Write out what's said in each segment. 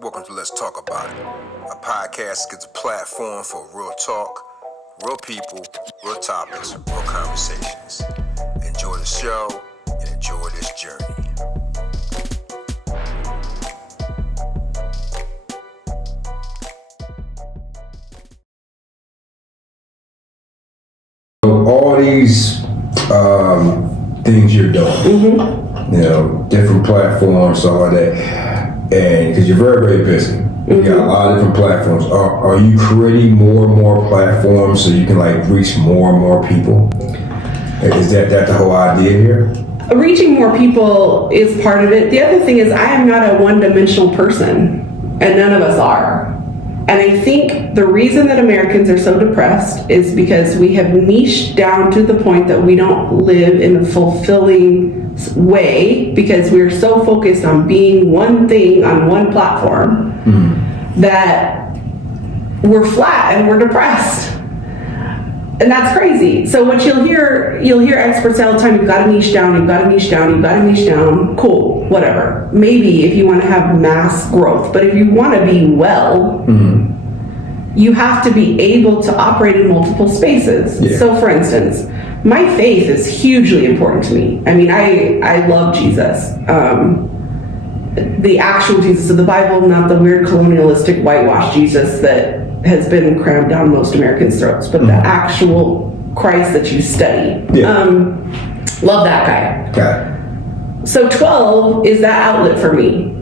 Welcome to Let's Talk About It. A podcast gets a platform for real talk, real people, real topics, real conversations. Enjoy the show and enjoy this journey. All these things you're doing, different platforms, all of that, and because you're very, very busy, you got a lot of different platforms. Are you creating more and more platforms so you can reach more and more people? Is that the whole idea here? Reaching more people is part of it. The other thing is I am not a one-dimensional person, and none of us are. And I think the reason that Americans are so depressed is because we have niched down to the point that we don't live in a fulfilling way because we're so focused on being one thing on one platform that we're flat and we're depressed. And that's crazy. So what you'll hear experts say all the time, you've got to niche down, you've got to niche down, you've got to niche down. Cool, whatever. Maybe if you want to have mass growth, but if you want to be well, you have to be able to operate in multiple spaces. Yeah. So for instance, my faith is hugely important to me. I mean, I love Jesus. The actual Jesus of the Bible, not the weird colonialistic whitewashed Jesus that has been crammed down most Americans' throats, but the actual Christ that you study. Yeah. Love that guy. Okay. So 12 is that outlet for me.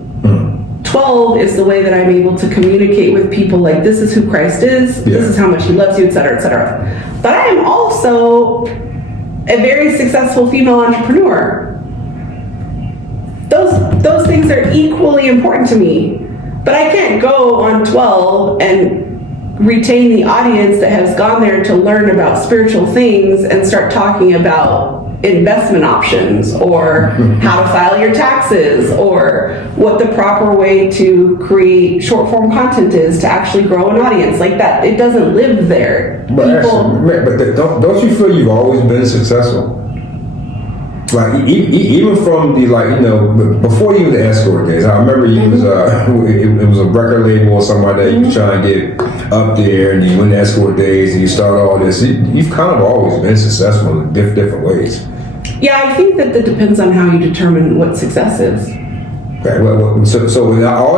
12 is the way that I'm able to communicate with people this is who Christ is, this is how much he loves you, etc., etc. But I am also a very successful female entrepreneur. Those things are equally important to me. But I can't go on 12 and retain the audience that has gone there to learn about spiritual things and start talking about investment options or how to file your taxes or what the proper way to create short form content is to actually grow an audience like that. It doesn't live there. But don't you feel you've always been successful? Even from the before you the escort days, I remember you was it was a record label or something like that. You were trying to get up there, and you went to escort days, and you started all this. You've kind of always been successful in different ways. Yeah, I think that depends on how you determine what success is. Okay, well, so all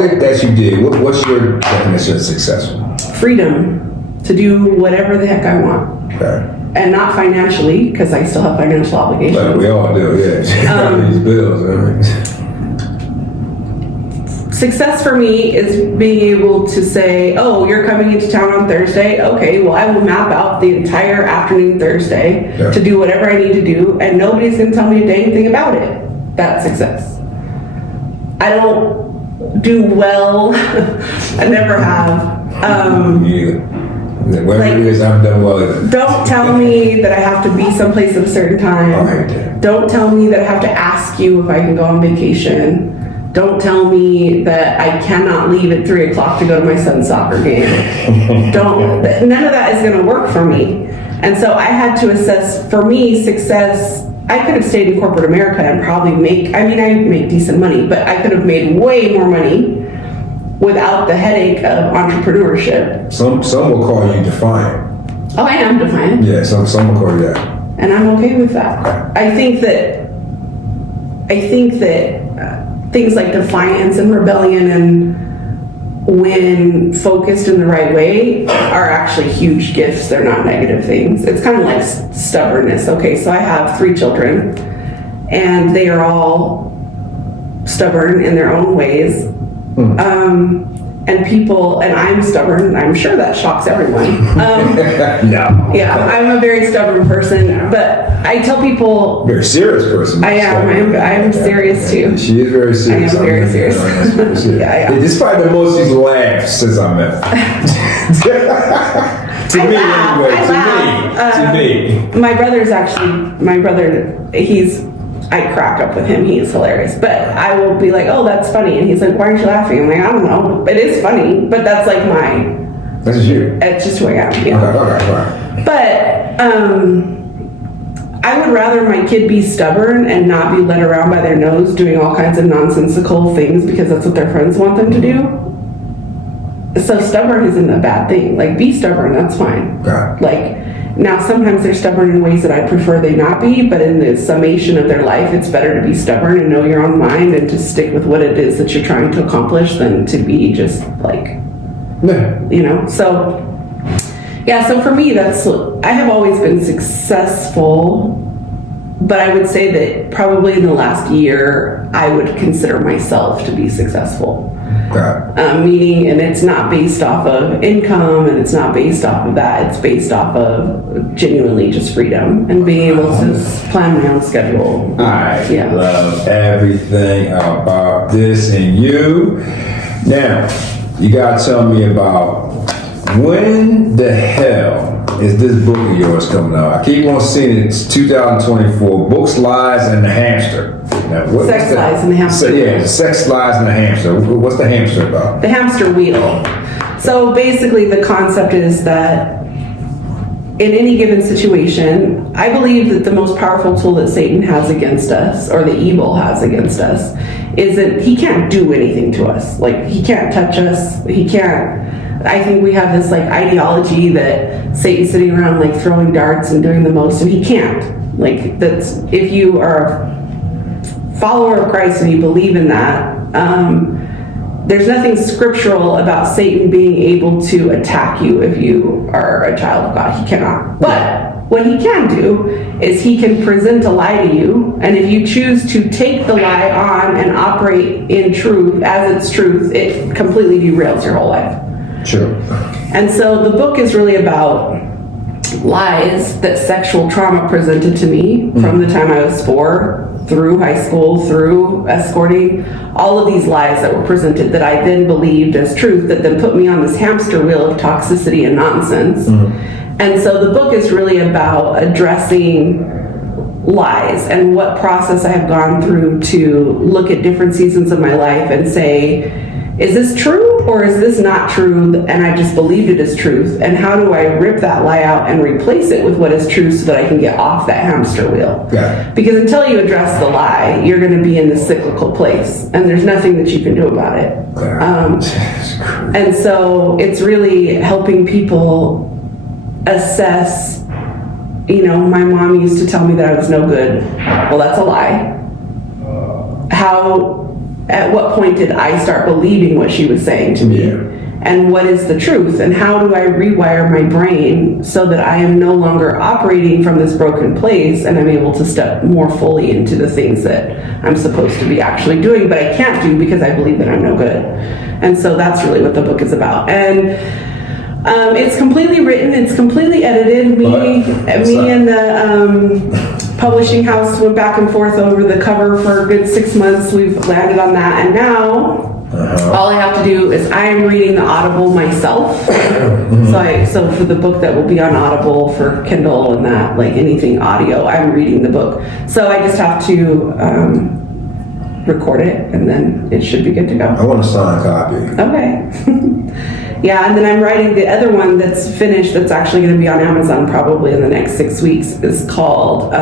that you did, what's your definition of successful? Freedom to do whatever the heck I want. Okay. And not financially, because I still have financial obligations. But we all do, yeah. These bills. Success for me is being able to say, oh, you're coming into town on Thursday. Okay, well, I will map out the entire afternoon Thursday to do whatever I need to do, and nobody's going to tell me a dang thing about it. That's success. I don't do well. I never have. Whatever it is, I've done well. Don't tell me that I have to be someplace at a certain time. Right. Don't tell me that I have to ask you if I can go on vacation. Don't tell me that I cannot leave at 3 o'clock to go to my son's soccer game. None of that is going to work for me. And so I had to assess, for me, success. I could have stayed in corporate America and probably I make decent money, but I could have made way more money without the headache of entrepreneurship. Some will call you defiant. Oh, I am defiant. Yeah, some will call you that. And I'm okay with that. I think that things like defiance and rebellion and when focused in the right way are actually huge gifts. They're not negative things. It's kind of like stubbornness. Okay, so I have 3 children and they are all stubborn in their own ways. And I'm stubborn. I'm sure that shocks everyone. No. Yeah, I'm a very stubborn person, but I tell people. Very serious person. I am. I'm serious too. She is very serious. I am very serious. Yeah. Despite the most she's laughed since I met her. To me. My brother, I crack up with him. He is hilarious. But I will be like, oh, that's funny. And he's like, why aren't you laughing? I'm like, I don't know. It is funny. But that's That's just you. It's just who I am. Yeah. Okay. But I would rather my kid be stubborn and not be led around by their nose doing all kinds of nonsensical things because that's what their friends want them to do. So stubborn isn't a bad thing. Like, be stubborn, that's fine. Right. Like, now sometimes they're stubborn in ways that I prefer they not be, but in the summation of their life, it's better to be stubborn and know your own mind and to stick with what it is that you're trying to accomplish than to be just like, you know, so. Yeah, so for me, I have always been successful, but I would say that probably in the last year, I would consider myself to be successful. Meaning, and it's not based off of income, and it's not based off of that. It's based off of genuinely just freedom and being able to plan my own schedule. I love everything about this and you. Now, you gotta tell me about when the hell is this book of yours coming out? I keep on seeing it. It's 2024. Books, Lies, and the Hamster. Now, Sex, Lies, and the Hamster. So, yeah, Sex, Lies, and the Hamster. What's the hamster about? The hamster wheel. So basically the concept is that in any given situation, I believe that the most powerful tool that Satan has against us, or the evil has against us, is that he can't do anything to us. Like, he can't touch us. He can't. I think we have this like ideology that Satan's sitting around like throwing darts and doing the most, and he can't. Like, that's, if you are a follower of Christ and you believe in that, there's nothing scriptural about Satan being able to attack you if you are a child of God. He cannot. But what he can do is he can present a lie to you, and if you choose to take the lie on and operate in truth as its truth, it completely derails your whole life. Sure. And so the book is really about lies that sexual trauma presented to me from the time I was 4 through high school, through escorting, all of these lies that were presented that I then believed as truth that then put me on this hamster wheel of toxicity and nonsense. And so the book is really about addressing lies and what process I have gone through to look at different seasons of my life and say, is this true or is this not true and I just believed it as truth? And how do I rip that lie out and replace it with what is true so that I can get off that hamster wheel? Because until you address the lie, you're going to be in this cyclical place and there's nothing that you can do about it. And so it's really helping people assess, you know, my mom used to tell me that I was no good. Well, that's a lie. At what point did I start believing what she was saying to me? And what is the truth? And how do I rewire my brain so that I am no longer operating from this broken place and I'm able to step more fully into the things that I'm supposed to be actually doing, but I can't do because I believe that I'm no good. And so that's really what the book is about. And it's completely written, it's completely edited. Me and the publishing house went back and forth over the cover for a good 6 months. We've landed on that, and now all I have to do is I am reading the Audible myself. So for the book that will be on Audible for Kindle and that, like anything audio, I'm reading the book. So I just have to record it, and then it should be good to go. I want a signed copy. Okay. Yeah, and then I'm writing the other one that's finished that's actually going to be on Amazon probably in the next 6 weeks. Is called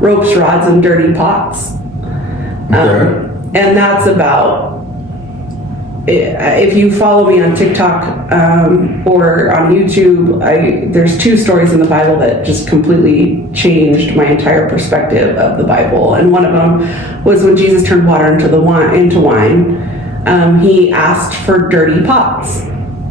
Ropes, Rods, and Dirty Pots. And that's about, if you follow me on TikTok or on YouTube, there's 2 stories in the Bible that just completely changed my entire perspective of the Bible. And one of them was when Jesus turned water into wine. He asked for dirty pots.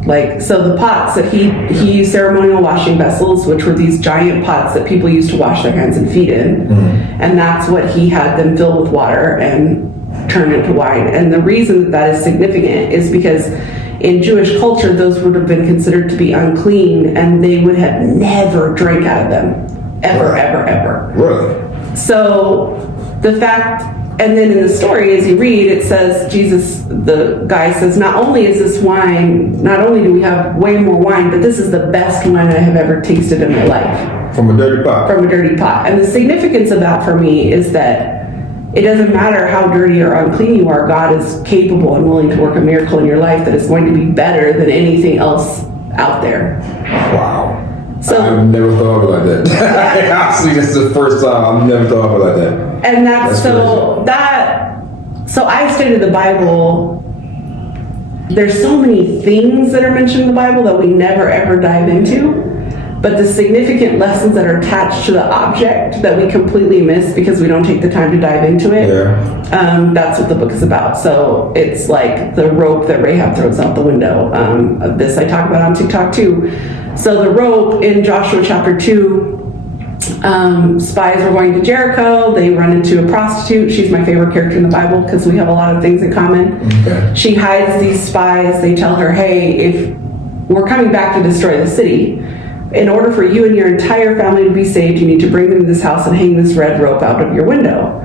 Like, so the pots that he used ceremonial washing vessels, which were these giant pots that people used to wash their hands and feet in. And that's what he had them fill with water and turn into wine. And the reason that is significant is because in Jewish culture, those would have been considered to be unclean and they would have never drank out of them. Ever. Really? So the fact... And then in the story, as you read, it says, Jesus, the guy says, not only is this wine, not only do we have way more wine, but this is the best wine I have ever tasted in my life. From a dirty pot. From a dirty pot. And the significance of that for me is that it doesn't matter how dirty or unclean you are, God is capable and willing to work a miracle in your life that is going to be better than anything else out there. Wow. So I've never thought of it like that. Honestly, this is the first time I've never thought of it like that. And that's so crazy. so I studied the Bible. There's so many things that are mentioned in the Bible that we never ever dive into. But the significant lessons that are attached to the object that we completely miss because we don't take the time to dive into it, that's what the book is about. So it's like the rope that Rahab throws out the window. This I talk about on TikTok too. So the rope in Joshua chapter 2, spies were going to Jericho. They run into a prostitute. She's my favorite character in the Bible because we have a lot of things in common. Okay. She hides these spies. They tell her, hey, if we're coming back to destroy the city, in order for you and your entire family to be saved, you need to bring them to this house and hang this red rope out of your window.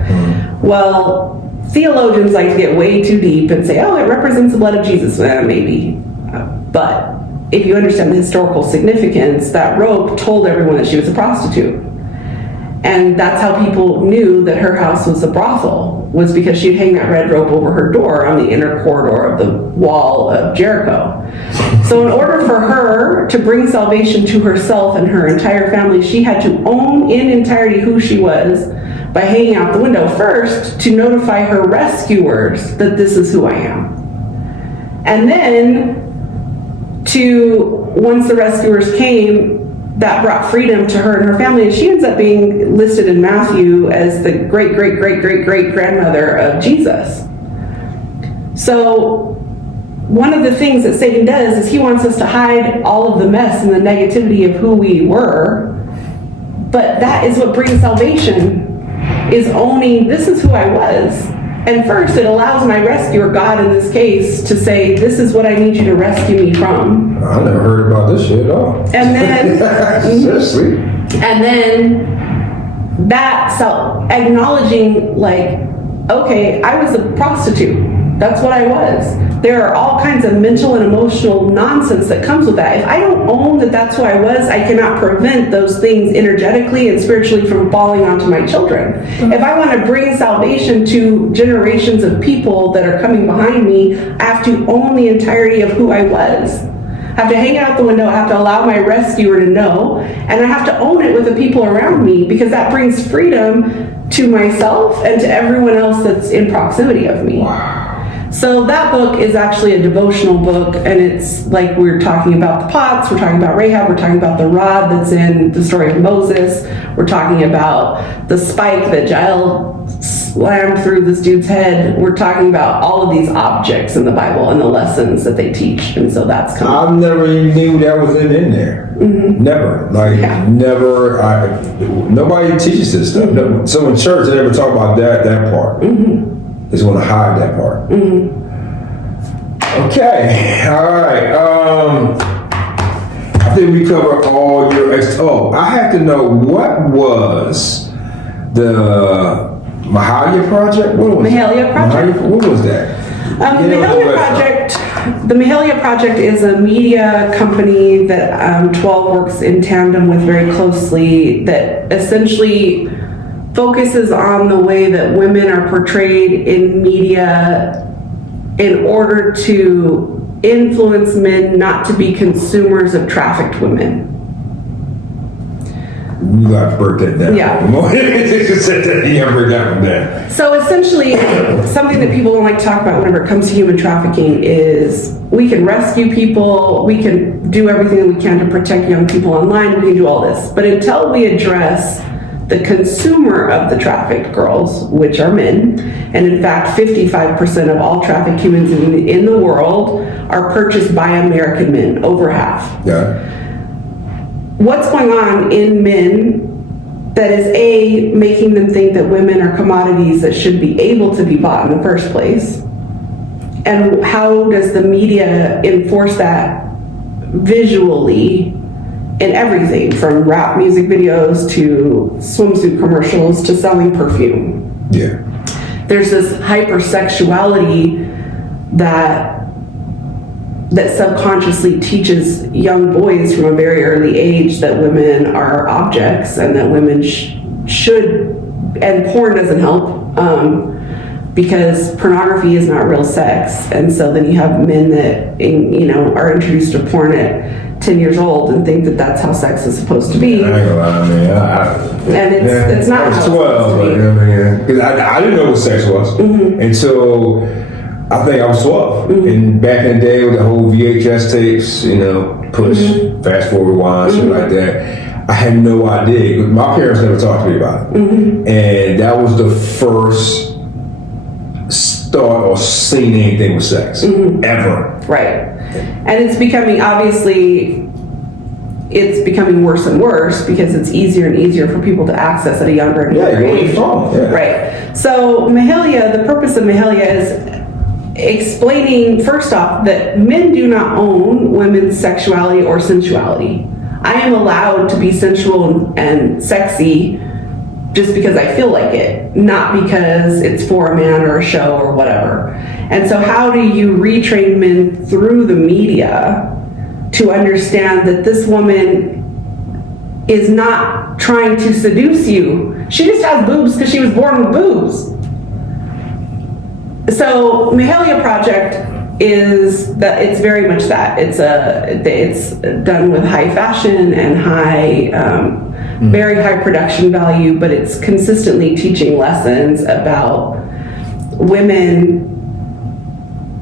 Well, theologians like to get way too deep and say, oh, it represents the blood of Jesus. Maybe. But if you understand the historical significance, that rope told everyone that she was a prostitute. And that's how people knew that her house was a brothel, was because she'd hang that red rope over her door on the inner corridor of the wall of Jericho. So in order for her to bring salvation to herself and her entire family, she had to own in entirety who she was by hanging out the window first to notify her rescuers that this is who I am. And then once the rescuers came, that brought freedom to her and her family, and she ends up being listed in Matthew as the great-great-great-great-great-grandmother of Jesus. So one of the things that Satan does is he wants us to hide all of the mess and the negativity of who we were, but that is what brings salvation, is owning this is who I was. And first, it allows my rescuer, God in this case, to say, this is what I need you to rescue me from. I never heard about this shit at all. And then, seriously. And then that acknowledging, like, okay, I was a prostitute. That's what I was. There are all kinds of mental and emotional nonsense that comes with that. If I don't own that that's who I was, I cannot prevent those things energetically and spiritually from falling onto my children. If I want to bring salvation to generations of people that are coming behind me, I have to own the entirety of who I was. I have to hang out the window, I have to allow my rescuer to know, and I have to own it with the people around me, because that brings freedom to myself and to everyone else that's in proximity of me. Wow. So that book is actually a devotional book, and it's like we're talking about the pots, we're talking about Rahab, we're talking about the rod that's in the story of Moses, we're talking about the spike that Jael slammed through this dude's head. We're talking about all of these objects in the Bible and the lessons that they teach, and so that's kind of... I never even knew that was in there. Mm-hmm. Never. Never. Nobody teaches this stuff. No, so in church, they never talk about that part. Mm-hmm. They just want to hide that part. Mm-hmm. Okay. All right. I think we covered all your... I have to know, what was the Mahalia Project? What was Mahalia Project? What was that? The Mahalia Project is a media company that 12 works in tandem with very closely, that essentially focuses on the way that women are portrayed in media in order to influence men not to be consumers of trafficked women. You got to break that down. Yeah. You got to break that from there. So essentially, something that people don't like to talk about whenever it comes to human trafficking is we can rescue people, we can do everything that we can to protect young people online, we can do all this. But until we address the consumer of the trafficked girls, which are men, and in fact 55% of all trafficked humans in the world are purchased by American men, over half. Yeah. What's going on in men that is making them think that women are commodities that should be able to be bought in the first place? And how does the media enforce that visually in everything from rap music videos to swimsuit commercials to selling perfume? Yeah. There's this hypersexuality that subconsciously teaches young boys from a very early age that women are objects and that women should, and porn doesn't help, because pornography is not real sex. And so then you have men that, are introduced to porn at 10 years old and think that that's how sex is supposed to be. I ain't gonna lie, man. And it's not how it's 12, supposed to be. you know what I mean? Because I didn't know what sex was until I think I was 12. And back in the day with the whole VHS tapes, push, fast forward, rewind, shit like that. I had no idea. My parents never talked to me about it. And that was the first start or seen anything with sex ever. Right. And it's becoming, obviously, it's becoming worse and worse because it's easier and easier for people to access at a younger and younger age. Yeah. Right. So Mahalia, the purpose of Mahalia is explaining, first off, that men do not own women's sexuality or sensuality. I am allowed to be sensual and sexy just because I feel like it, not because it's for a man or a show or whatever. And so how do you retrain men through the media to understand that this woman is not trying to seduce you? She just has boobs because she was born with boobs. So Mahalia Project is that it's very much that it's done with high fashion and very high production value, but it's consistently teaching lessons about women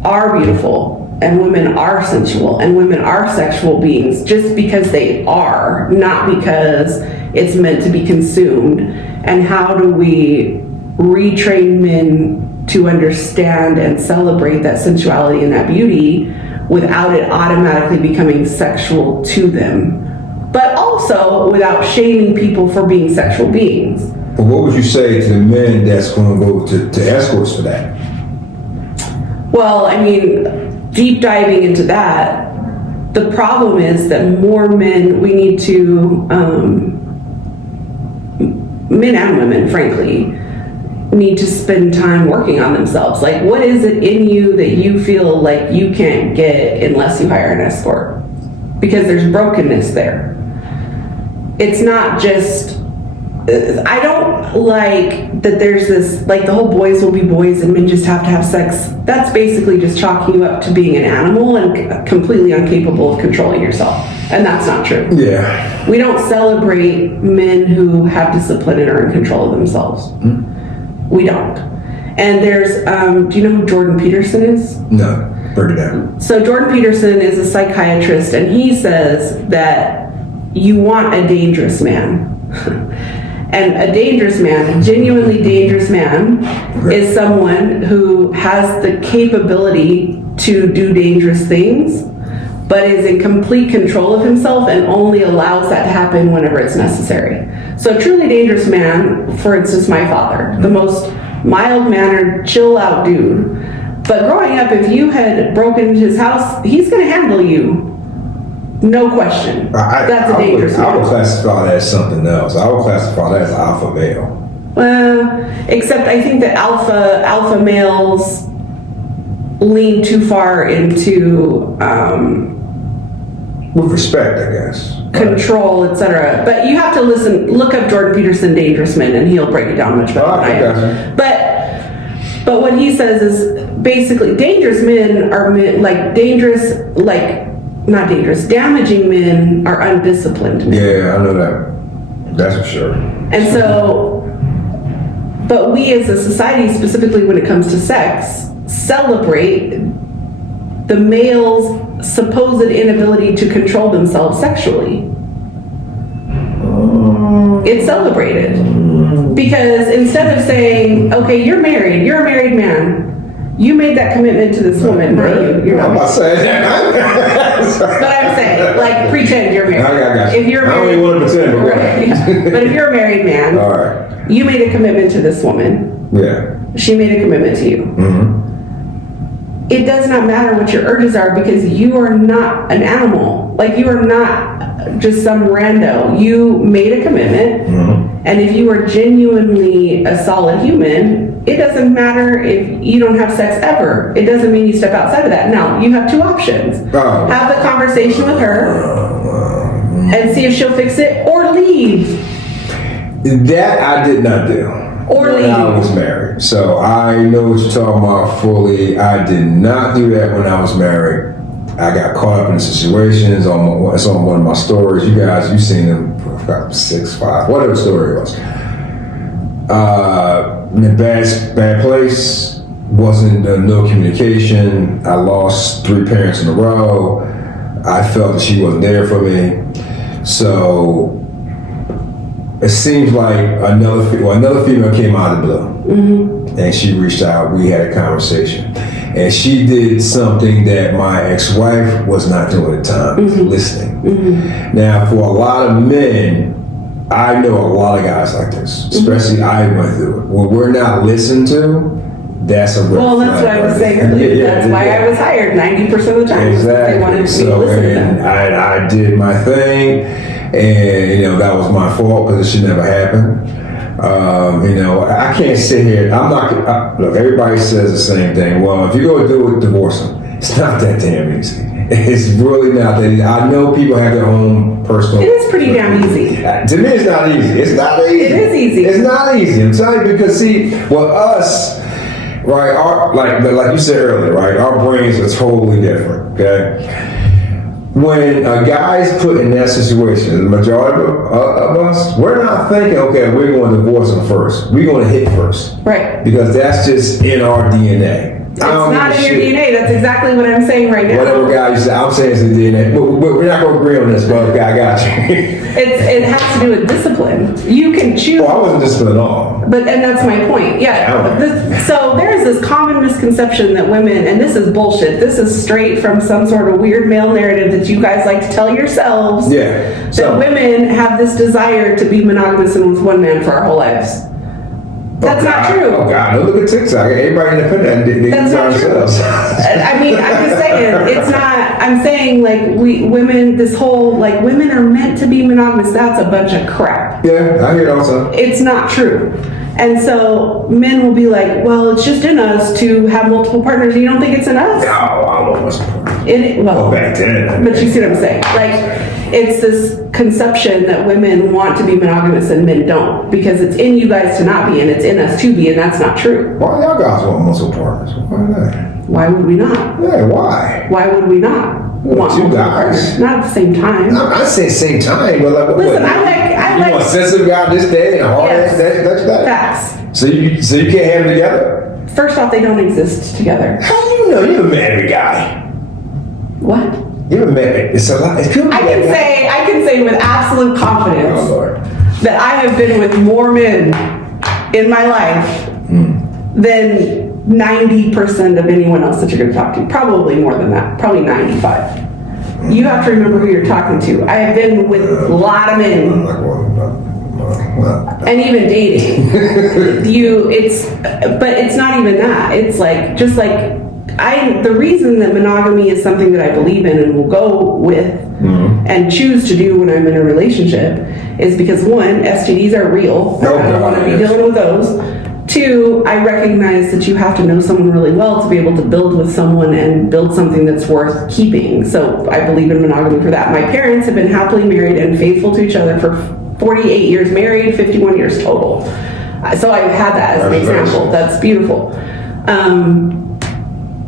are beautiful and women are sensual and women are sexual beings just because they are, not because it's meant to be consumed. And how do we retrain men to understand and celebrate that sensuality and that beauty without it automatically becoming sexual to them, but also without shaming people for being sexual beings? But what would you say to the men that's going to go to escorts for that? Well, I mean, deep diving into that, the problem is that more men, we need to, men and women, frankly, need to spend time working on themselves. Like, what is it in you that you feel like you can't get unless you hire an escort? Because there's brokenness there. It's not just, I don't like that there's this, like, the whole boys will be boys and men just have to have sex. That's basically just chalking you up to being an animal and completely incapable of controlling yourself. And that's not true. Yeah. We don't celebrate men who have discipline and are in control of themselves. We don't. And there's, do you know who Jordan Peterson is? No, break it down. So Jordan Peterson is a psychiatrist, and he says that you want a dangerous man. And a dangerous man, a genuinely dangerous man, is someone who has the capability to do dangerous things, but is in complete control of himself and only allows that to happen whenever it's necessary. So a truly dangerous man, for instance, my father, the most mild-mannered, chill-out dude. But growing up, if you had broken into his house, he's going to handle you. No question. That's a dangerous man. I would classify that as something else. I would classify that as an alpha male. Well, except I think that alpha males lean too far into with respect, I guess. Control, etc. But you have to look up Jordan Peterson, Dangerous Men, and he'll break it down much better than I am. But what he says is basically dangerous men are men, like dangerous, like not dangerous, damaging men are undisciplined men. Yeah, I know that. That's for sure. And so, but we as a society, specifically when it comes to sex, celebrate the male's supposed inability to control themselves sexually. It's celebrated. Because instead of saying, okay, you're a married man, you made that commitment to this woman. You're not. I'm not saying that. But I'm saying, like, pretend you're married. I got you. If you're married, I don't even want to pretend, but right. But if you're a married man, all right, you made a commitment to this woman. Yeah. She made a commitment to you. It does not matter what your urges are because you are not an animal. Like, you are not just some rando. You made a commitment, and if you are genuinely a solid human, it doesn't matter if you don't have sex ever. It doesn't mean you step outside of that. Now, you have two options. Have the conversation with her and see if she'll fix it, or leave. That I did not do. Or when I was married. So I know what you're talking about fully. I did not do that when I was married. I got caught up in situations. It's on one of my stories. You guys, you've seen them. I forgot 6, 5, whatever the story was. In a bad place. Wasn't no communication. I lost 3 parents in a row. I felt that she wasn't there for me. So it seems like another female came out of the blue, and she reached out. We had a conversation, and she did something that my ex-wife was not doing at the time, listening. Now, for a lot of men, I know a lot of guys like this, especially I went through it. When we're not listened to, that's a red well, that's flag, what I was saying earlier. That's why I was hired 90% of the time. Exactly. They wanted to So, be listened and to. I did my thing, and that was my fault because it should never happen. I can't sit here. I'm not. Look, everybody says the same thing. Well, if you're going to do it, divorce them. It's not that damn easy. It's really not that easy. I know people have their own personal. It is pretty damn easy. To me, it's not easy. It's not easy. It is easy. It's not easy. I'm telling you because us. Right, like you said earlier, right? Our brains are totally different. Okay, when a guy's put in that situation, the majority of us, we're not thinking, okay, we're going to divorce him first. We're going to hit first, Right. Because that's just in our DNA. It's not in your DNA. That's exactly what I'm saying right now. Whatever guy you say, I'm saying it's in DNA. But we're not going to agree on this, but okay, I got you. It has to do with discipline. You can choose. Well, I wasn't disciplined at all. And that's my point. Yeah. So there's this common misconception that women, and this is bullshit. This is straight from some sort of weird male narrative that you guys like to tell yourselves. Yeah. That women have this desire to be monogamous and with one man for our whole lives. That's not true. Oh God! Look at TikTok. Everybody independent. That's not true. I mean, I'm just saying it's not. I'm saying like women. This whole like women are meant to be monogamous. That's a bunch of crap. Yeah, I hear it also. It's not true. And so men will be like, well, it's just in us to have multiple partners. You don't think it's in us? No, I don't know what's Well, back then. But you see what I'm saying? Like, it's this conception that women want to be monogamous and men don't, because it's in you guys to not be and it's in us to be, and that's not true. Why y'all guys want multiple partners? Why not? Why would we not? Yeah, why? Why would we not want two multiple guys. partners? Not at the same time. I'm not saying same time, but like, Listen, what? I You like want a sensitive guy this day and a hard ass that's that. facts. So you can't have them together? First off, they don't exist together. How do you know you're a married guy? What? You're a married. It's a lot. It could be I can say with absolute confidence Oh Lord. that I have been with more men in my life than 90% of anyone else that you're going to talk to. Probably more than that. Probably 95. You have to remember who you're talking to. I have been with a lot of men. And even dating. But it's not even that. It's like, just like, the reason that monogamy is something that I believe in and will go with and choose to do when I'm in a relationship is because, one, STDs are real. I don't want to be dealing with those. Two, I recognize that you have to know someone really well to be able to build with someone and build something that's worth keeping. So I believe in monogamy for that. My parents have been happily married and faithful to each other for 48 years married, 51 years total. So I've had that as an example. That's beautiful.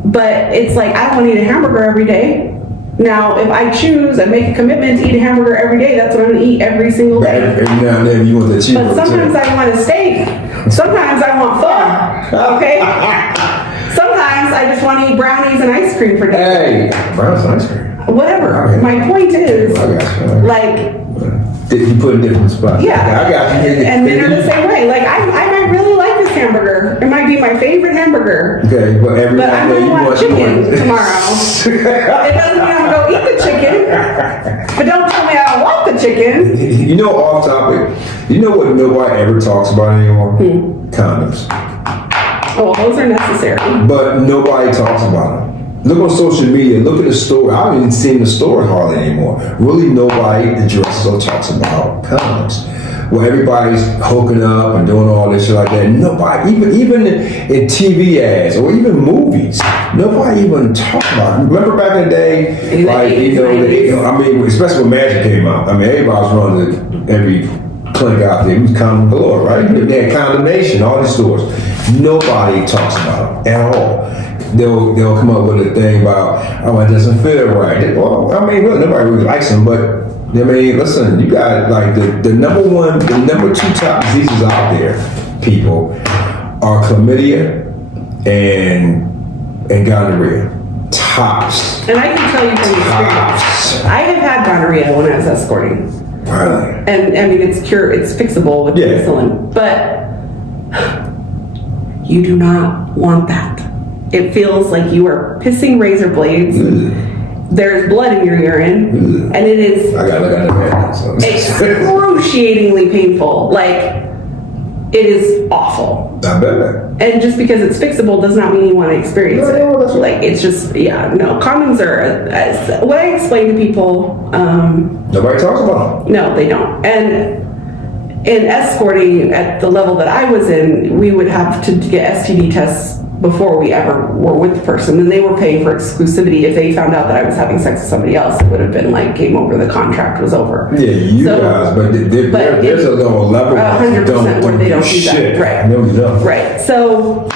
But it's like, I don't want to eat a hamburger every day. Now, if I choose and make a commitment to eat a hamburger every day, that's what I'm going to eat every single day. Every now and then you want the cheeseburger. But sometimes I want a steak. Sometimes I want fun. Okay? Sometimes I just want to eat brownies and ice cream for dinner. Hey, brownies and ice cream. Whatever. Okay. My point is, I got you. like, you put in different spots. yeah. I got you. And men are the same way. Like, I might really like this hamburger. It might be my favorite hamburger. Okay, but I'm going to want chicken tomorrow. It doesn't mean I'm going to go eat the chicken. But don't tell me I don't want the chicken. You know, off topic, you know what nobody ever talks about anymore? Condoms. Oh, those are necessary. But nobody talks about them. Look on social media, look at the store. I haven't even seen the store hardly anymore. Really nobody addresses or talks about condoms. Well, everybody's hooking up and doing all this shit like that. Nobody, even in TV ads or even movies, nobody even talks about it. Remember back in the day, especially when Magic came out. I mean, everybody was running every clinic out there. It was condom galore, right? They had condemnation, all these stores. Nobody talks about them at all. They'll come up with a thing about, oh, it doesn't feel right. Well, I mean, really, nobody really likes them, but I mean, listen, you got like the number two top diseases out there, people, are chlamydia and gonorrhea. Tops. And I can tell you from experience, I have had gonorrhea when I was escorting. Really? And I mean, it's fixable with penicillin, but you do not want that. It feels like you are pissing razor blades. There's blood in your urine, and it is excruciatingly painful. Like, it is awful. I bet. And just because it's fixable does not mean you want to experience it. That's right. Like, it's just, no. Condoms are, what I explain to people. Nobody talks about them. No, they don't. And in escorting at the level that I was in, we would have to get STD tests before we ever were with the person, and they were paying for exclusivity. If they found out that I was having sex with somebody else, it would have been like game over, the contract was over. Yeah, guys, but there's a little level 100% where they don't do that. Right. No. Right. So,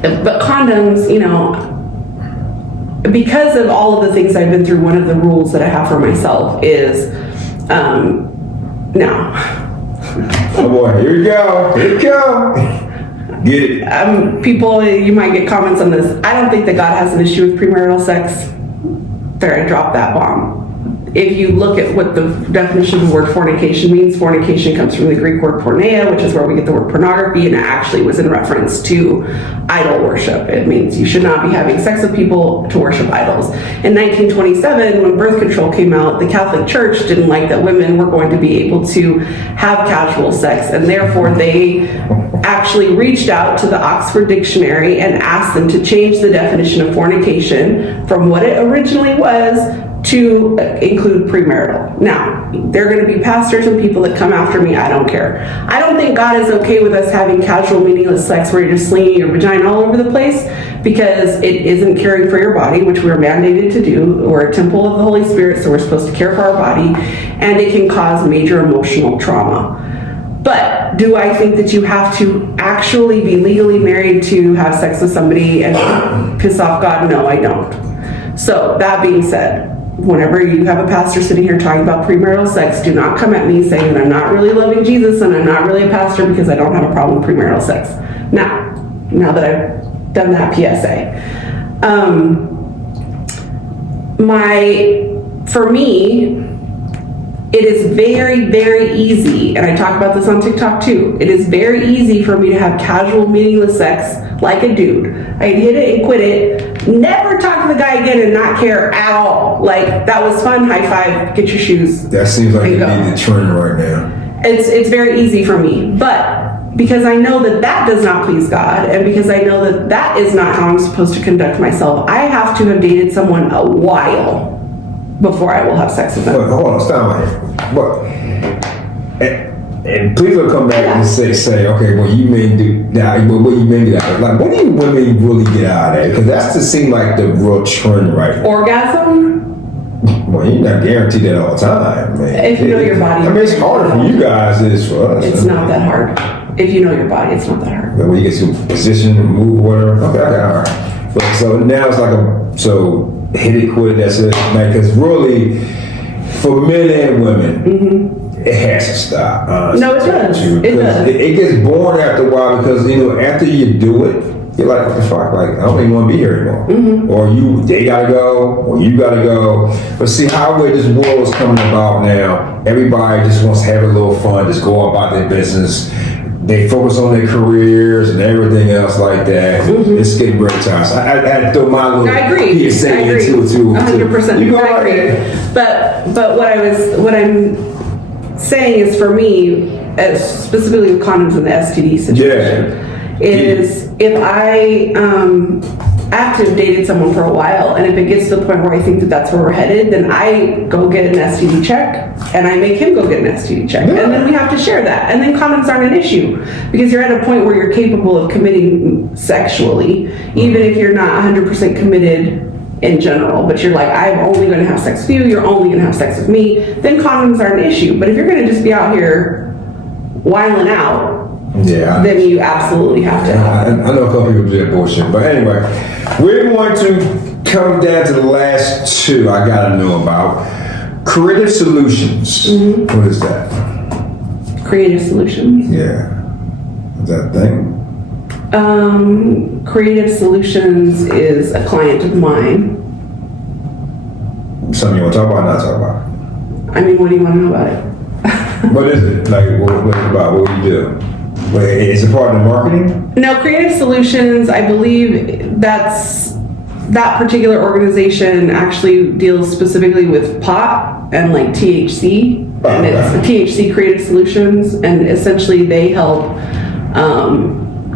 but condoms, because of all of the things I've been through, one of the rules that I have for myself is, no. Oh boy, here we go. Get it. People, you might get comments on this. I don't think that God has an issue with premarital sex. There, I dropped that bomb. If you look at what the definition of the word fornication means, fornication comes from the Greek word porneia, which is where we get the word pornography, and it actually was in reference to idol worship. It means you should not be having sex with people to worship idols. In 1927, when birth control came out, the Catholic Church didn't like that women were going to be able to have casual sex, and therefore they actually reached out to the Oxford Dictionary and asked them to change the definition of fornication from what it originally was to include premarital. Now, there are going to be pastors and people that come after me. I don't care. I don't think God is okay with us having casual, meaningless sex where you're just slinging your vagina all over the place, because it isn't caring for your body, which we're mandated to do. We're a temple of the Holy Spirit, so we're supposed to care for our body, and it can cause major emotional trauma. But do I think that you have to actually be legally married to have sex with somebody and piss off God? No, I don't. So that being said, whenever you have a pastor sitting here talking about premarital sex, do not come at me saying that I'm not really loving Jesus and I'm not really a pastor because I don't have a problem with premarital sex. Now that I've done that PSA. For me, it is very, very easy, and I talk about this on TikTok too, it is very easy for me to have casual, meaningless sex like a dude. I'd hit it and quit it, never talk to the guy again and not care at all. Like, that was fun, high five, get your shoes. That seems like it be the trend right now. It's very easy for me, but because I know that that does not please God, and because I know that that is not how I'm supposed to conduct myself, I have to have dated someone a while before I will have sex with them. But hold on, stop right here. But, and please will come back and say, okay, well, you men do now. What do you men get out of it? Like, what do you women really get out of it? Because that's to seem like the real trend right now. Orgasm? Well, you're not guaranteed that all the time, man. If you know your body. I mean, it's harder for you guys than it is for us. It's not that hard. If you know your body, it's not that hard. But when you get to a position, move, whatever. Okay, all right. But so now it's like hit it, quit, that's it. Because really, for men and women, it has to stop. Honestly. No, it does. It does. It gets boring after a while because, after you do it, you're like, what the fuck? Like, I don't even want to be here anymore. Or they gotta go, or you gotta go. But see how way this world is coming about now, everybody just wants to have a little fun, just go about their business. They focus on their careers and everything else like that. It's getting very tiresome. I throw my little PSA into it too. 100%. You go I agree. But what I'm saying is, for me, specifically with condoms and the STD situation, is if I have to have dated someone for a while, and if it gets to the point where I think that that's where we're headed, then I go get an STD check, and I make him go get an STD check, and then we have to share that, and then condoms aren't an issue, because you're at a point where you're capable of committing sexually, even if you're not 100% committed in general, but you're like, I'm only going to have sex with you, you're only going to have sex with me, then condoms are an issue. But if you're going to just be out here whiling out, Yeah. then you absolutely have to. I know a couple people do that bullshit. But anyway, we're going to come down to the last two I got to know about. Creative solutions. Mm-hmm. What is that? Creative solutions. Yeah. Is that a thing? Creative Solutions is a client of mine. Something you want to talk about or not talk about? I mean, what do you want to know about it? What is it? Like, what's it about? What do you do? Wait, is it part of the marketing? No, Creative Solutions, I believe that particular organization actually deals specifically with pot and like THC. And it's THC Creative Solutions, and essentially they help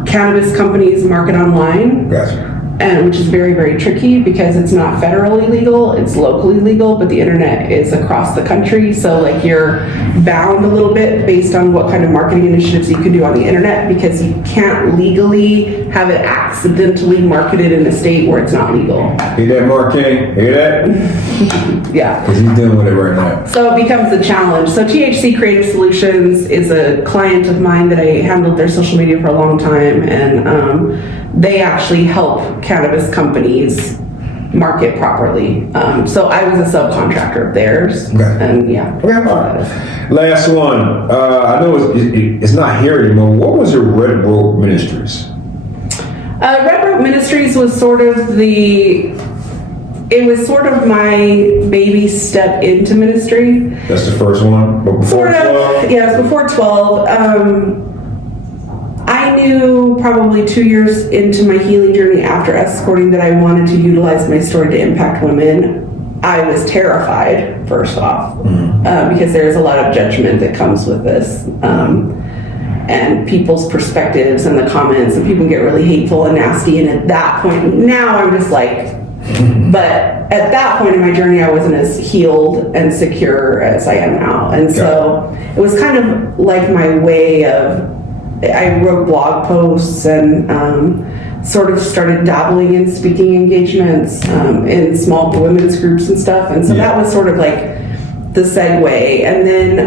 cannabis companies market online. Gotcha. And which is very, very tricky because it's not federally legal, it's locally legal, but the internet is across the country. So like you're bound a little bit based on what kind of marketing initiatives you can do on the internet, because you can't legally have it accidentally marketed in a state where it's not legal. Hear that, Mark King? Hear that? Yeah. Because he's dealing with it right now. So it becomes a challenge. So THC Creative Solutions is a client of mine that I handled their social media for a long time, and they actually help cannabis companies market properly. So I was a subcontractor of theirs. Okay. And yeah. Okay, all right. Last one. I know it's not here anymore. What was your Red Rope Ministries? Red Rope Ministries was sort of my baby step into ministry. That's the first one? But before 12? Yeah, it was before 12. I knew probably 2 years into my healing journey after escorting that I wanted to utilize my story to impact women. I was terrified, first off, because there's a lot of judgment that comes with this. And people's perspectives and the comments, and people get really hateful and nasty. And at that point, now I'm just like, but at that point in my journey, I wasn't as healed and secure as I am now. And so it was kind of like my way of, I wrote blog posts and sort of started dabbling in speaking engagements in small women's groups and stuff. And so that was sort of like the segue. And then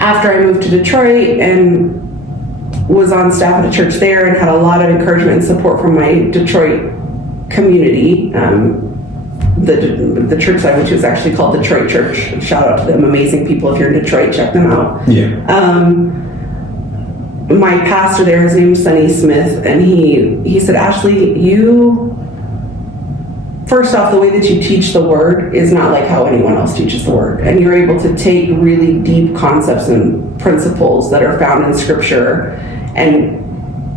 after I moved to Detroit and was on staff at a church there and had a lot of encouragement and support from my Detroit community, the church I went to is actually called Detroit Church. Shout out to them, amazing people. If you're in Detroit, check them out. Yeah. My pastor there, his name is Sonny Smith, and he said, Ashley, first off, the way that you teach the word is not like how anyone else teaches the word. And you're able to take really deep concepts and principles that are found in scripture and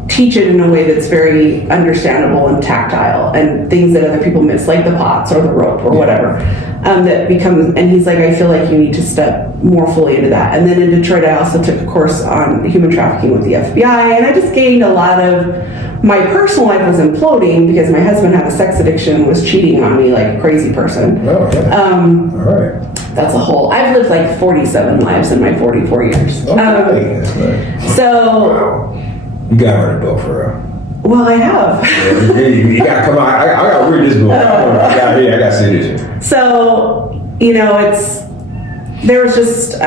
teach it in a way that's very understandable and tactile, and things that other people miss, like the pots or the rope or whatever, that becomes, and he's like, I feel like you need to step more fully into that. And then in Detroit, I also took a course on human trafficking with the FBI, and I just gained a lot of, my personal life was imploding because my husband had a sex addiction, was cheating on me like a crazy person. Oh, yeah. All right. That's a whole, I've lived like 47 lives in my 44 years. Okay. That's nice. So, wow. You got to read a book for real. Well, I have. You got to come on. I got to read this book. I got to see this one. So, there was just,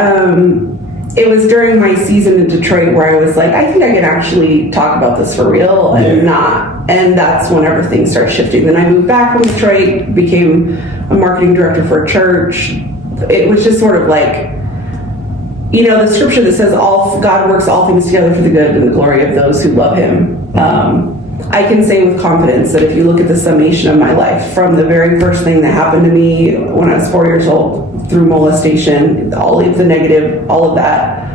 it was during my season in Detroit where I was like, I think I can actually talk about this for real and not. And that's whenever things started shifting. Then I moved back from Detroit, became a marketing director for a church. It was just sort of like, the scripture that says God works all things together for the good and the glory of those who love him. I can say with confidence that if you look at the summation of my life, from the very first thing that happened to me when I was 4 years old, through molestation, all of the negative, all of that,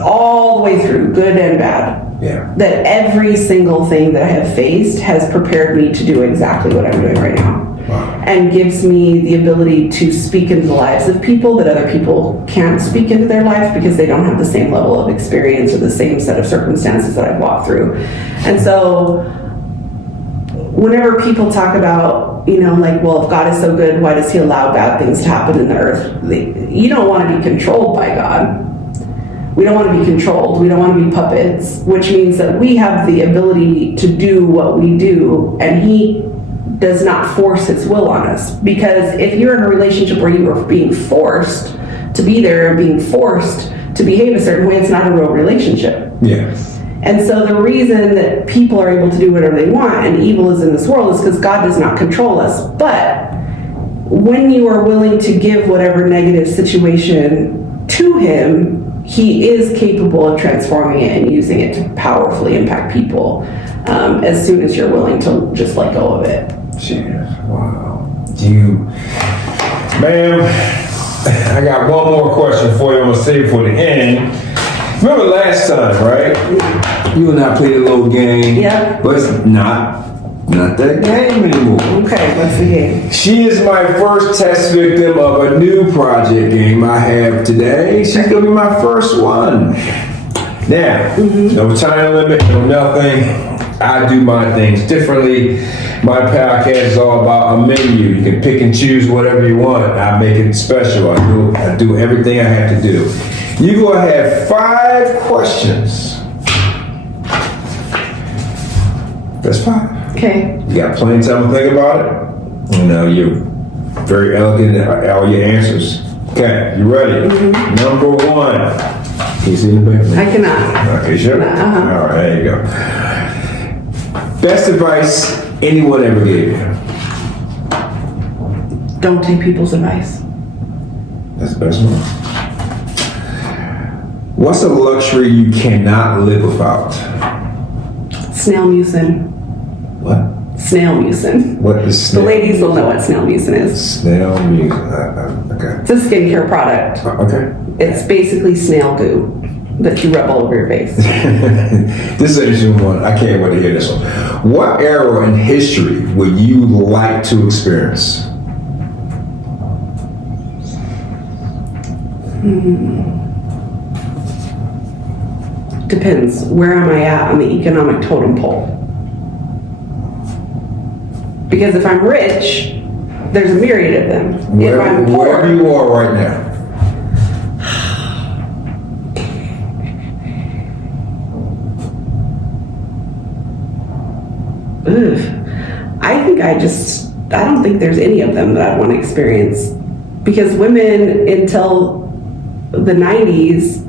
all the way through, good and bad, that every single thing that I have faced has prepared me to do exactly what I'm doing right now. Wow. And gives me the ability to speak into the lives of people that other people can't speak into their life because they don't have the same level of experience or the same set of circumstances that I've walked through. And so whenever people talk about, well, if God is so good, why does he allow bad things to happen in the earth? You don't want to be controlled by God. We don't want to be controlled. We don't want to be puppets, which means that we have the ability to do what we do, and he does not force his will on us. Because if you're in a relationship where you are being forced to be there and being forced to behave a certain way, it's not a real relationship. Yeah. And so the reason that people are able to do whatever they want and evil is in this world is because God does not control us. But when you are willing to give whatever negative situation to him, he is capable of transforming it and using it to powerfully impact people, as soon as you're willing to just let go of it. Jeez, wow. Ma'am, I got one more question for you. I'm going to save it for the end. Remember last time, right? You and I played a little game. Yeah. But it's not that game anymore. Okay, what's the game? She is my first test victim of a new project game I have today. She's going to be my first one. Now, no time limit, no nothing. I do my things differently. My podcast is all about a menu. You can pick and choose whatever you want. I make it special. I do everything I have to do. You're going to have 5 questions. That's 5. Okay. You got plenty of time to think about it. You know, you're very elegant in all your answers. Okay, you ready? Number 1. Can you see the picture? I cannot. Okay, sure? Uh-huh. All right, there you go. Best advice anyone ever gave you? Don't take people's advice. That's the best one. What's a luxury you cannot live without? Snail mucin. What? Snail mucin. What is The snail? ladies will know what snail mucin is. Snail music. Okay. It's a skincare product. Okay. It's basically snail goo that you rub all over your face. This is an interesting one. I can't wait to hear this one. What era in history would you like to experience? Depends. Where am I at on the economic totem pole? Because if I'm rich, there's a myriad of them. If I'm poor, Wherever you are right now. I don't think there's any of them that I want to experience. Because women until the 90s,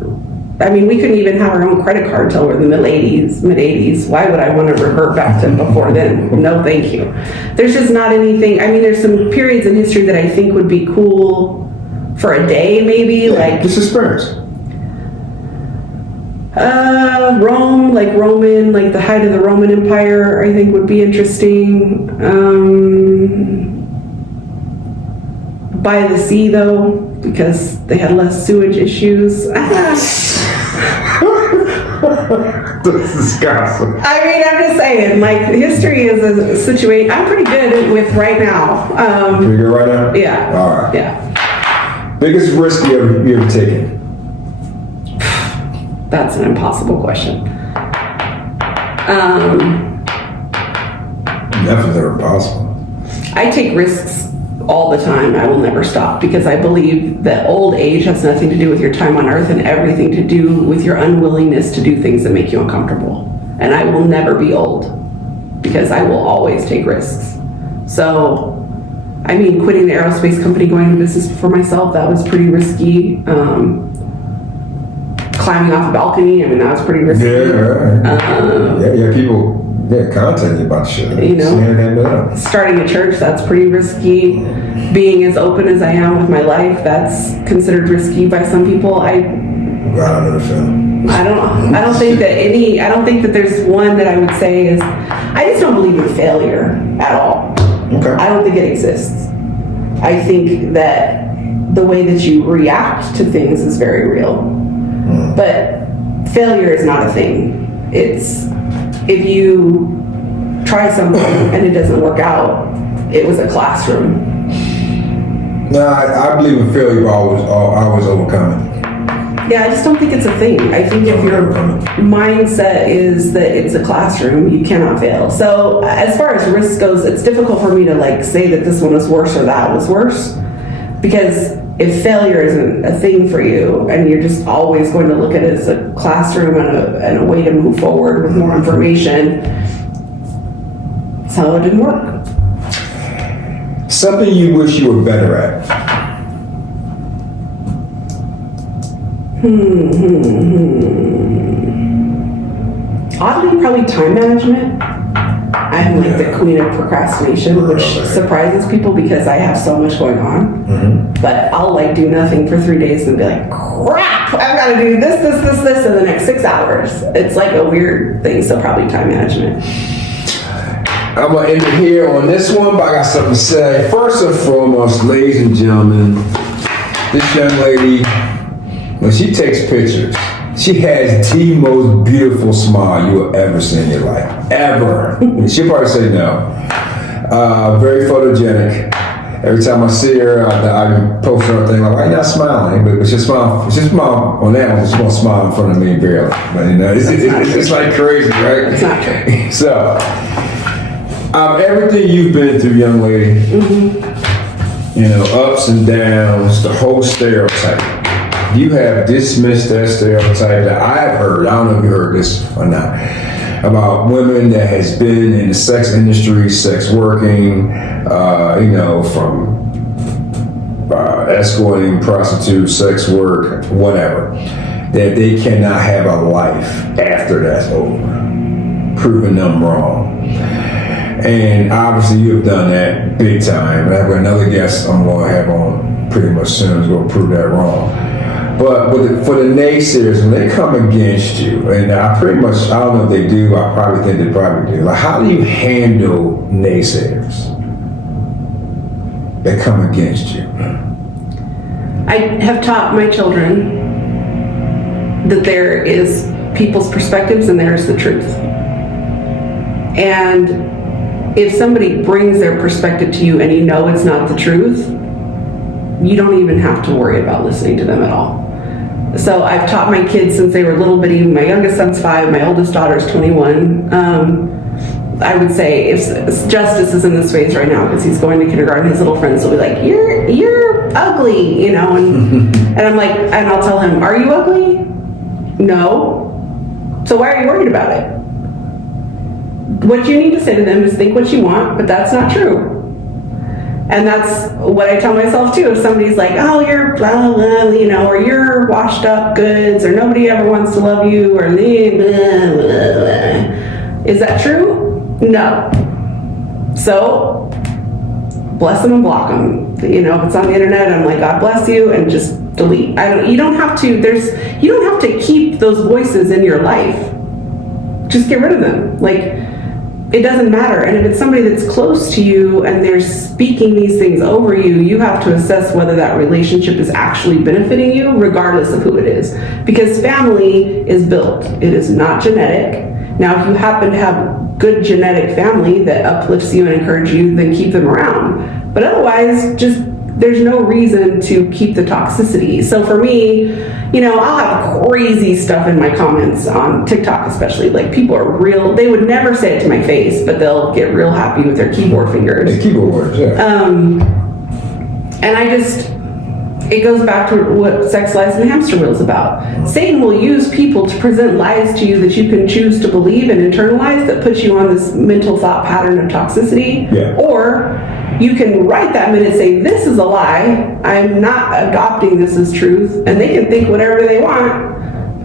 I mean, we couldn't even have our own credit card till we're the mid 80s. Why would I want to revert back to before then? No, thank you. There's just not anything. I mean, there's some periods in history that I think would be cool for a day, maybe. Like Just experience. Rome, like the height of the Roman Empire, I think would be interesting. By the sea, though, because they had less sewage issues. This is disgusting. I mean, I'm just saying, like, history is a situation I'm pretty good with right now. Pretty good right now? Yeah. All right. Yeah. Biggest risk you ever taken? That's an impossible question. Nothing's ever impossible. I take risks all the time. I will never stop because I believe that old age has nothing to do with your time on earth and everything to do with your unwillingness to do things that make you uncomfortable. And I will never be old because I will always take risks. So, I mean, quitting the aerospace company, going into business for myself, that was pretty risky. Climbing off a balcony, I mean, that was pretty risky. Yeah, people contact you about shit. You know, starting a church, that's pretty risky. Being as open as I am with my life, that's considered risky by some people. I don't think that there's one that I would say is, I just don't believe in failure at all. Okay. I don't think it exists. I think that the way that you react to things is very real. But failure is not a thing. It's if you try something and it doesn't work out, it was a classroom. No, I believe in failure, but always overcoming. Yeah, I just don't think it's a thing. I think if your mindset is that it's a classroom, you cannot fail. So as far as risk goes, it's difficult for me to like say that this one was worse or that was worse. Because if failure isn't a thing for you and you're just always going to look at it as a classroom and a way to move forward with more information, so it didn't work. Something you wish you were better at? Oddly, probably time management. I'm like the queen of procrastination, which surprises people because I have so much going on. But I'll like do nothing for 3 days and be like, crap, I've got to do this in the next 6 hours. It's like a weird thing, so probably time management. I'm going to end it here on this one, but I got something to say. First and foremost, ladies and gentlemen, this young lady, when she takes pictures, she has the most beautiful smile you will ever see in your life. Ever. She'll probably say no. Very photogenic. Every time I see her, I post her thing like, why are you not smiling? But she smile on that one, she won't smile in front of me barely. But you know, it's like crazy, right? It's not true. So, everything you've been through, young lady, you know, ups and downs, the whole stereotype. You have dismissed that stereotype that I've heard, I don't know if you heard this or not, about women that has been in the sex industry, sex working, you know, from escorting, prostitute, sex work, whatever, that they cannot have a life after that's over, proving them wrong. And obviously you have done that big time. I have another guest I'm going to have on pretty much soon is going to prove that wrong. But for the naysayers, when they come against you, and I don't know if they do, I probably think they probably do. Like, how do you handle naysayers that come against you? I have taught my children that there is people's perspectives and there's the truth. And if somebody brings their perspective to you and you know it's not the truth, you don't even have to worry about listening to them at all. So I've taught my kids since they were little bitty. My youngest son's 5, my oldest daughter's 21. I would say if Justice is in this phase right now because he's going to kindergarten, his little friends will be like, you're ugly, you know, and I'm like, and I'll tell him, are you ugly? No. So why are you worried about it? What you need to say to them is think what you want, but that's not true. And that's what I tell myself too. If somebody's like, oh, you're blah, blah, you know, or you're washed up goods, or nobody ever wants to love you, or blah, blah, blah. Is that true? No. So bless them and block them. You know, if it's on the internet, I'm like, God bless you, and just delete. You don't have to keep those voices in your life. Just get rid of them. Like, it doesn't matter. And if it's somebody that's close to you and they're speaking these things over you, you have to assess whether that relationship is actually benefiting you, regardless of who it is. Because family is built. It is not genetic. Now, if you happen to have good genetic family that uplifts you and encourages you, then keep them around. But otherwise, just there's no reason to keep the toxicity. So for me, you know, I'll have crazy stuff in my comments on TikTok, especially. Like, people are real, they would never say it to my face, but they'll get real happy with their keyboard fingers. The keyboard words, yeah. And it goes back to what Sex, Lies, and the Hamster Wheel is about. Satan will use people to present lies to you that you can choose to believe and internalize that puts you on this mental thought pattern of toxicity. Yeah. Or you can write that minute, say, this is a lie, I'm not adopting this as truth, and they can think whatever they want,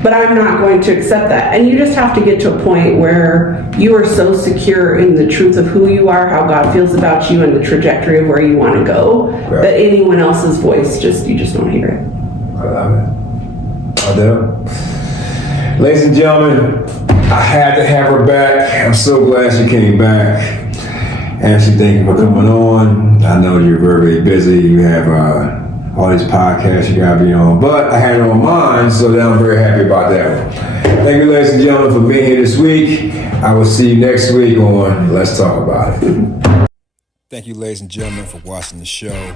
but I'm not going to accept that. And you just have to get to a point where you are so secure in the truth of who you are, how God feels about you, and the trajectory of where you want to go, right, that anyone else's voice, you just don't hear it. I love it. I do. Ladies and gentlemen, I had to have her back. I'm so glad she came back. Ashley, thank you for coming on. I know you're very, very busy. You have all these podcasts you gotta be on, but I had it on mine, so I'm very happy about that one. Thank you, ladies and gentlemen, for being here this week. I will see you next week on Let's Talk About It. Thank you, ladies and gentlemen, for watching the show.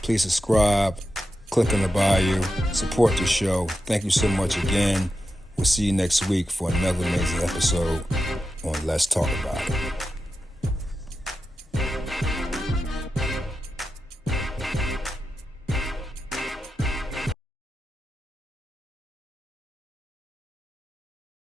Please subscribe, click on the bio, support the show. Thank you so much again. We'll see you next week for another amazing episode on Let's Talk About It.